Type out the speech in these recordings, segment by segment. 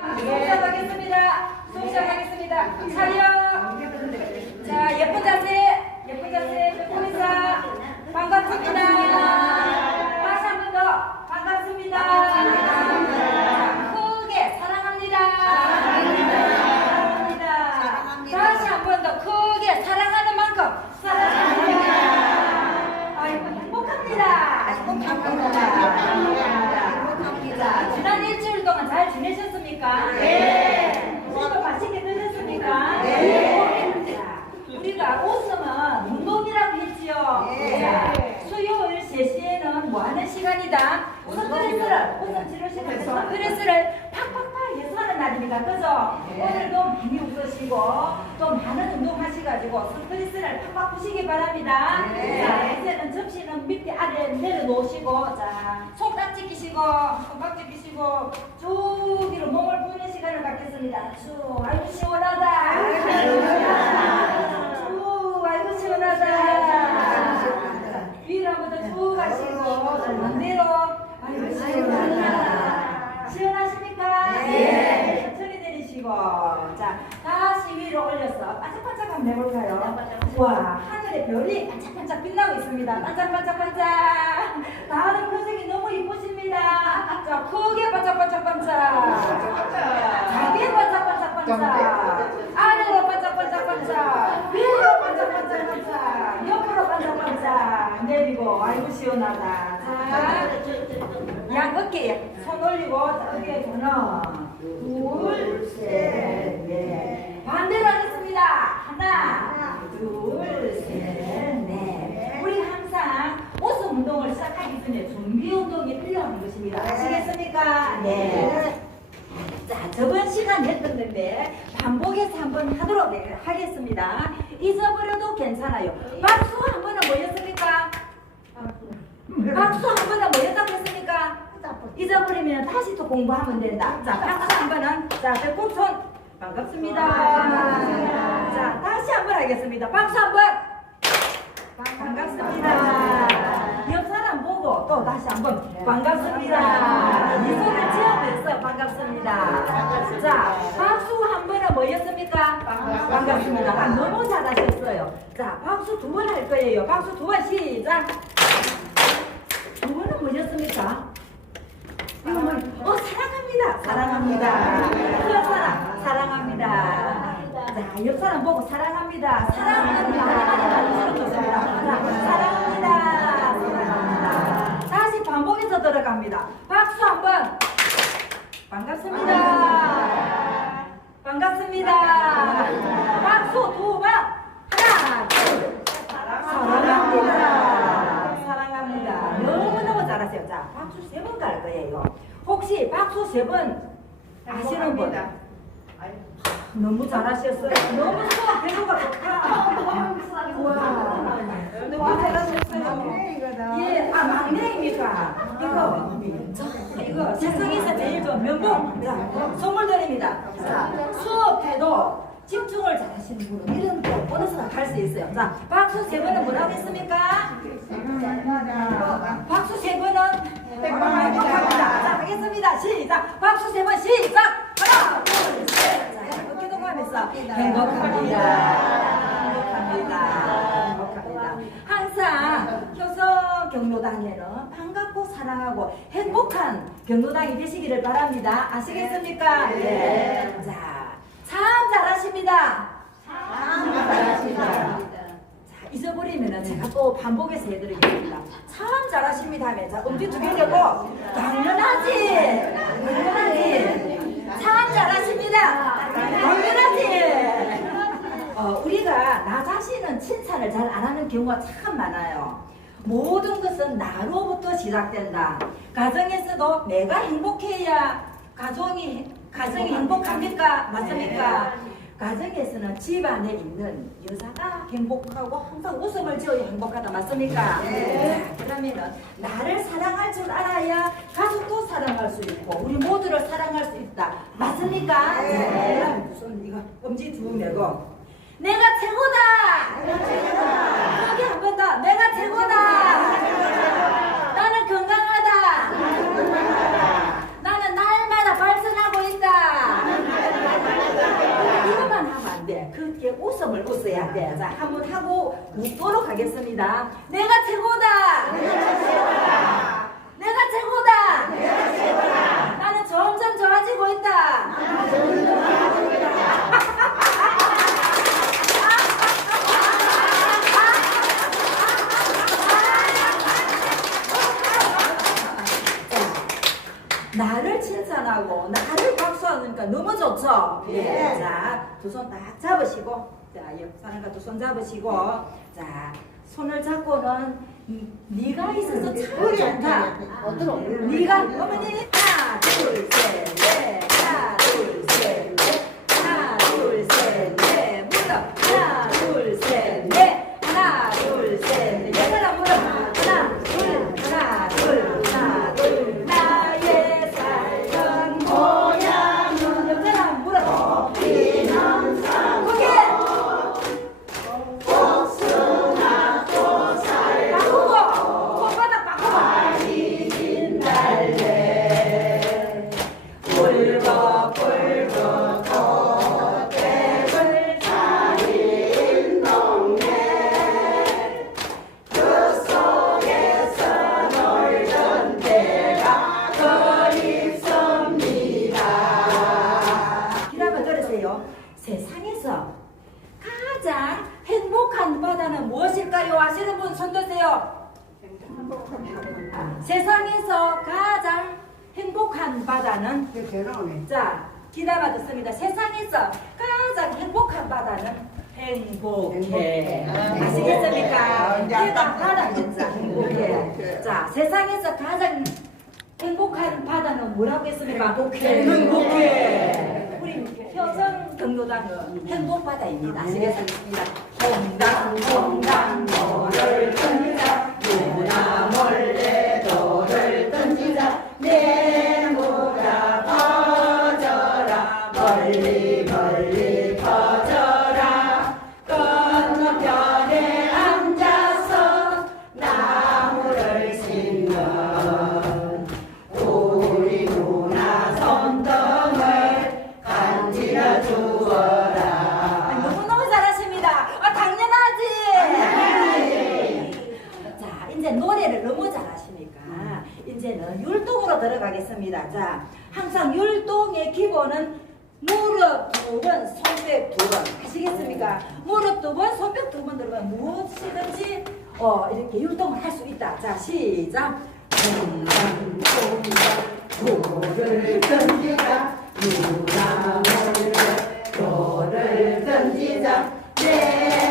수업 시작하겠습니다. 수업 시작하겠습니다. 촬영. 자, 예쁜 자세, 예쁜 자세, 코미사 반갑습니다. 다시 한 번 더 반갑습니다. 자, 크게 사랑합니다. 사랑합니다. 다시 한 번 더 크게 사랑하는 만큼 사랑합니다. 아이고 행복합니다. 행복합니다. 지난 일주일 동안 잘 지내셨습니까? 네. 오늘도 맛있게 드셨습니까? 네. 자, 우리가 웃음은 운동이라고 했지요. 네. 자, 수요일 3시에는 뭐 하는 시간이다? 스트레스를, 웃음 치료 시간, 스트레스를 팍팍팍 해소하는 날입니다. 그죠? 오늘도 많이 웃으시고 또 많은 운동하셔가지고 팍팍 푸시기 바랍니다. 네. 자, 이제는 접시는 밑에 아래 내려놓으시고 자, 손깍지 끼시고 손깍지 끼시고 쭉 뒤로 몸을 푸는 시간을 갖겠습니다. 쭉 아이고 시원하다. 쭉 아이고 시원하다. 위로 한번 더쭉 가시고 반대로 아이고 시원하다. 시원하십니까? 네. 천천히 내리시고 자 다시 위로 올려서 반짝반짝 한번 해볼까요? 와 하늘의 별이 반짝반짝 빛나고 있습니다. 반짝반짝반짝. 다른 표정이 너무 이쁘십니다. 자 크게 반짝반짝반짝. 작게 반짝반짝반짝. 아래로 반짝반짝반짝. 위로 반짝반짝반짝. 옆으로 반짝반짝. 내리고 아이고 시원하다. 자. 양 어깨에 손 올리고 어깨에 하나 둘셋넷 반대로 하겠습니다 하나 둘셋넷 우리 항상 웃음 운동을 시작하기 전에 준비 운동이 필요한 것입니다 아시겠습니까 네. 자, 저번 건데 반복해서 한번 하도록 네, 하겠습니다. 잊어버려도 괜찮아요. 박수 한 번은 뭐였습니까? 박수 한 번은 뭐였다고 했습니까? 잊어버리면 다시 또 공부하면 된다. 자, 박수 한 번은 자, 배꼽 손 반갑습니다. 자, 다시 한 번 하겠습니다. 박수 한 번. 반갑습니다. 또 다시 한번 반갑습니다. 미소를 지어면서 반갑습니다. 자, 박수 한 번은 뭐였습니까? 반갑습니다. 아, 너무 잘하셨어요. 자, 박수 두 번 할 거예요. 박수 두 번 시작. 두 번은 뭐였습니까? 이거 뭐, 어, 사랑합니다. 사랑합니다. 옆 사람, 사랑합니다. 자, 옆 사람 보고 사랑합니다. 자, 사랑합니다. 사랑합니다. 반복해서 들어갑니다. 박수 한 번. 반갑습니다. 반갑습니다. 박수 두 번. 하나, 둘. 사랑합니다. 사랑합니다. 너무너무 잘하세요. 자, 박수 세 번 갈 거예요. 혹시 박수 세 번 아시는 분? 너무 잘하셨어요. 너무 수학 배우가 좋다. 너무 잘하셨어요. 예, 아, 막내입니까? 이거, 저, 이거, 세상에서 제일 좋은 면봉. 자, 선물 드립니다. 자, 수업해도 집중을 잘하시는 분은 이런 또 보너스가 갈 수 있어요. 자, 박수 세 번은 뭐라고 했습니까? 박수 세 번은 행복합니다. 자, 하겠습니다. 시작. 박수 세 번 시작. 하나, 둘, 셋. 동무하면서 행복합니다. 행복합니다. 행복합니다. 항상 효성 경로당에는 반갑고 사랑하고 행복한 경로당이 되시기를 바랍니다. 아시겠습니까? 네. 자, 참 잘하십니다. 자, 잊어버리면은 제가 또 반복해서 해드리겠습니다. 참 잘하십니다 하면 자, 음뒤 두개 되고 당연하지 당연하지 참 잘하십니다 당연하지 어, 우리가 나 자신은 칭찬을 잘 안 하는 경우가 참 많아요. 모든 것은 나로부터 시작된다. 가정에서도 내가 행복해야 가정이 가정이 행복합니까? 맞습니까? 가정에서는 집안에 있는 여자가 행복하고 항상 웃음을 지어야 행복하다. 맞습니까? 네. 그러면은 나를 사랑할 줄 알아야 가족도 사랑할 수 있고 우리 모두를 사랑할 수 있다. 맞습니까? 네. 그럼 무슨 이거 엄지 두 메고 내가 최고다. 크게 한번 더. 내가 최고다. 발전하고 있다. 할 때. 자, 한번 하고 묻도록 하겠습니다. 내가 최고다! 내가 최고다! 나는 점점 좋아지고 있다! 나를 칭찬하고 나를 박수하니까 너무 좋죠? 예. 자, 두 손 딱 잡으시고, 자, 옆 사람과 두손 잡으시고, 자, 손을 잡고는 이, 네가 있어서 참 좋다. 네가 어머니 하나, 둘, 셋, 넷, 바다는 자, 기다려 듣습니다. 세상에서 가장 행복한 바다는 행복해. 행복해. 아시겠습니까? 아, 이제. 바다 진짜 행복해. 자, 세상에서 가장 행복한 바다는 뭐라고 했습니까? 행복해. 행복해. 우리 효성 경로당은 행복 바다입니다. 아시겠습니까? 홍당 홍당 노를 두 번, 손뼉 두 번. 아시겠습니까? 무릎 두 번, 손뼉 두 번 들어가면 무엇이든지 어, 이렇게 율동을 할 수 있다. 자, 시작. 돌을 던지자. 누나 몰래 돌을 던지자. 내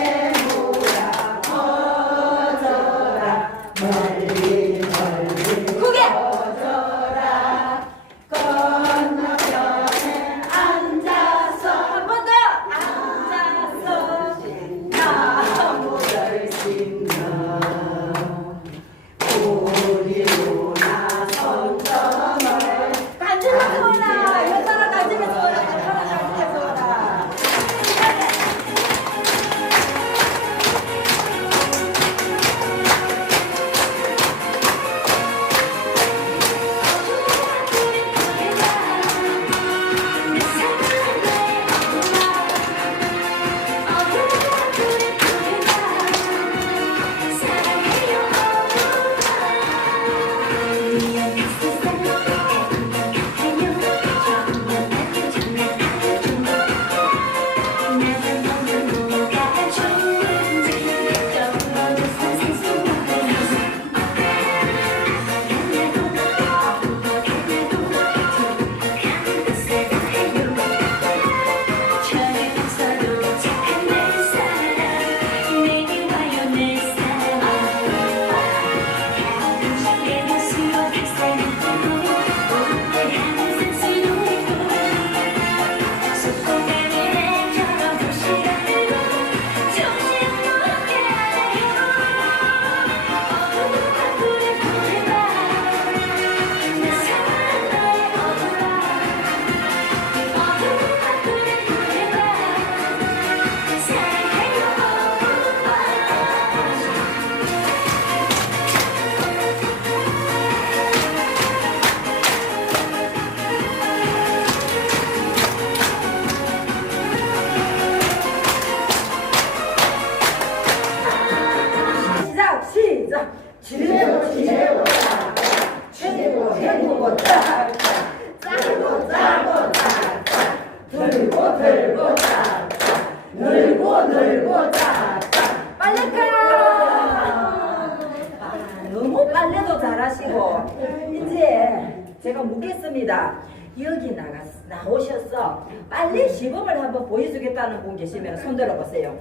한번 보여주겠다는 분 계시면 손 들어보세요.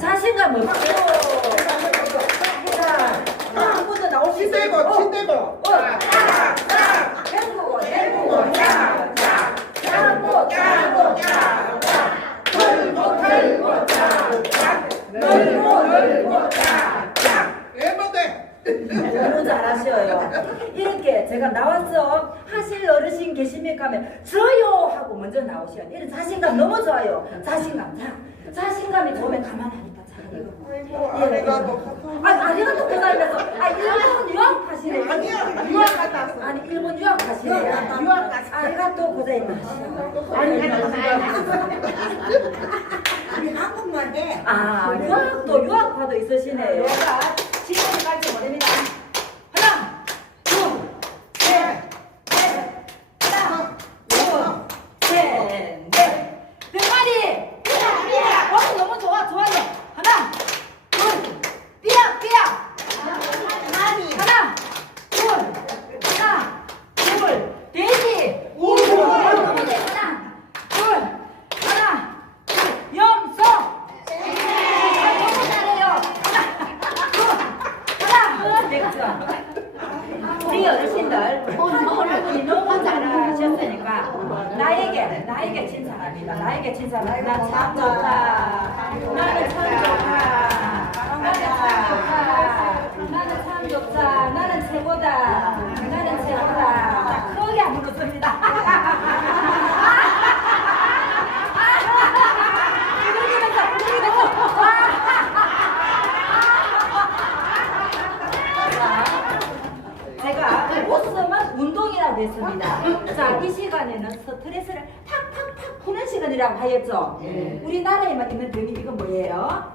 자신감 없고 자, 한 분도 나올 수 있어요. 친대고 어, 자, 자, 헹구고 헹구고 자, 자, 짜고 짜고 자, 자, 털고 털고 자, 자, 넓고 넓고 자, 자. 너무 잘하셔요. 이렇게 제가 나와서 하실 어르신 계십니까 하면 저요 하고 먼저 나오셔야 돼요. 이런 자신감 너무 좋아요. 자신감. 자, 자신감이 좋으면 가만하니까 잘해요. 아이고 아리가또 아, 아리가또 고사하면서 아 일본 유학 하시네. 아니야 유학 갔다 왔어 아니 일본 유학 하시네. 유학 갔어. 아리가또 고자이마시. 우리 한국말 해. 아 유학도 유학파도 있으시네요. 제가 지금 갈지 모릅니다. 하나, 둘, 셋, 넷, 하나, 둘, 셋, 넷. 병아리. 삐약, 삐약. 어, 너무 좋아, 좋아요. 하나, 둘, 삐약, 삐약. 아니. 하나, 둘, 하나, 둘, 돼지. 오. 너무 돼. 하나, 둘, 하나, 둘, 염소. 아, 너무 잘해요. 하나, 둘, 하나, 맥주. 우리 어르신들 한분이 너무 잘하셨으니까 나에게 나에게 칭찬합니다. 나에게 칭찬합니다. 나참 좋다. 나는 참 좋다. 나는 참 좋다. 나는 참 좋다. 나는 최고다. 나는 최고다. 자, 크게 한번 웃습니다. 부르면서 부르면서. 제가 웃음은 했습니다. 자, 이 시간에는 스트레스를 팍팍팍 푸는 시간이라고 하였죠. 우리나라에만 있는 병이 이건 뭐예요?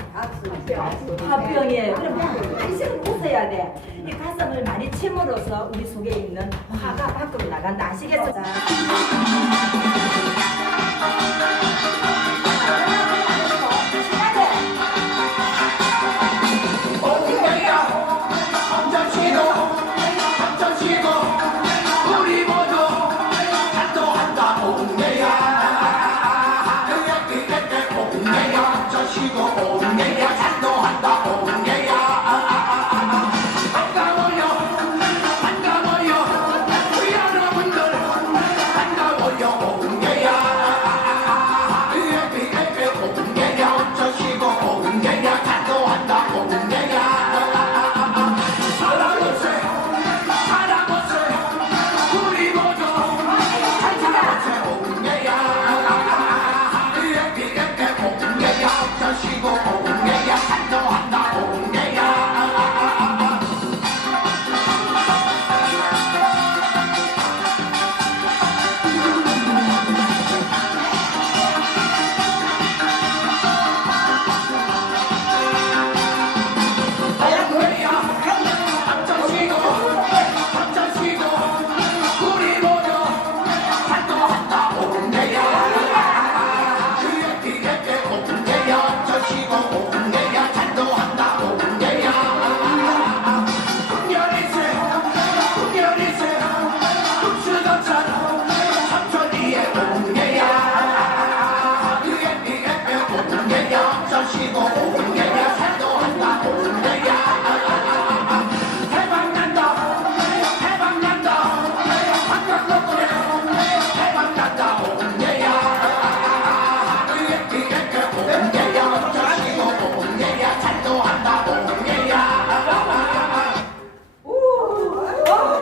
화병이에요. 그럼 이 시간 웃어야 돼. 이 가슴을 많이 침으로써 우리 속에 있는 화가 밖으로 나간다. 아시겠죠?